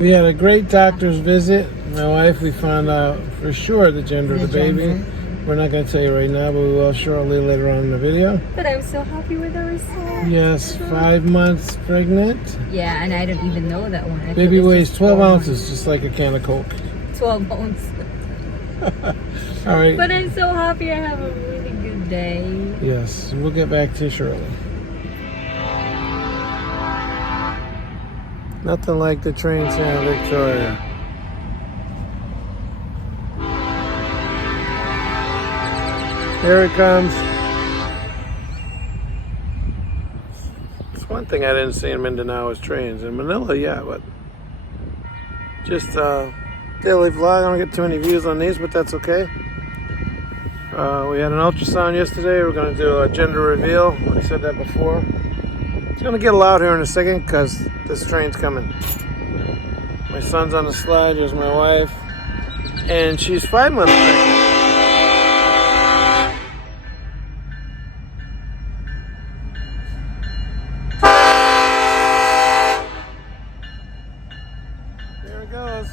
We had a great doctor's visit. My wife, we found out for sure the gender of the baby. We're not going to tell you right now, but we will shortly later on in the video. But I'm so happy with the result. Yes, 5 months pregnant. Yeah, and I don't even know that one. I Baby thought weighs it's 12 4 ounces, months. just like a can of Coke. 12 ounces. All right. But I'm so happy I have a really good day. Yes, we'll get back to you shortly. Nothing like the trains here in Victoria. Here it comes. It's one thing I didn't see in Mindanao is trains. In Manila, yeah, but just daily vlog. I don't get too many views on these, but that's okay. We had an ultrasound yesterday. We're going to do a gender reveal. I said that before. It's going to get loud here in a second because this train's coming. My son's on the slide. Here's my wife. And she's 5 months pregnant. Here it goes.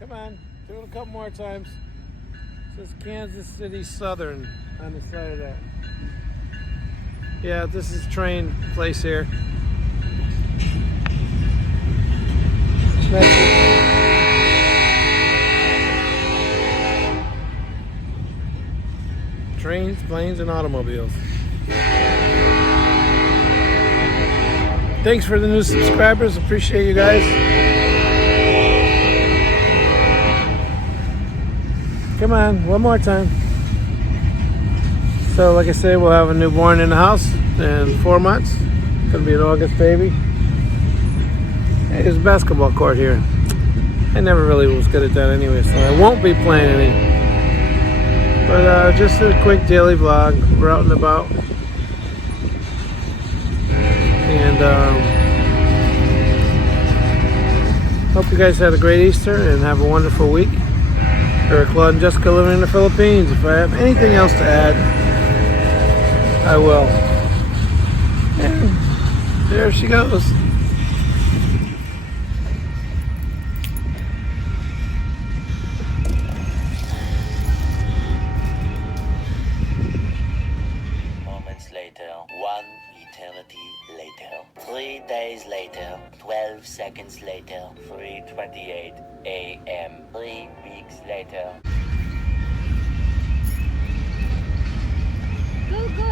Come on, do it a couple more times. It says Kansas City Southern on the side of that. Yeah, this is train place here. Trains, planes, and automobiles. Thanks for the new subscribers. Appreciate you guys. Come on, one more time. So, like I say, we'll have a newborn in the house in 4 months. Gonna be an August baby. Hey, there's a basketball court here. I never really was good at that anyway, so I won't be playing any. But just a quick daily vlog. We're out and about. And hope you guys had a great Easter and have a wonderful week. Eric, Claude, and Jessica living in the Philippines. If I have anything else to add, I will. And there she goes. Moments later, 1 eternity later, 3 days later, 12 seconds later, 3:28 a.m., 3 weeks later. Go, go,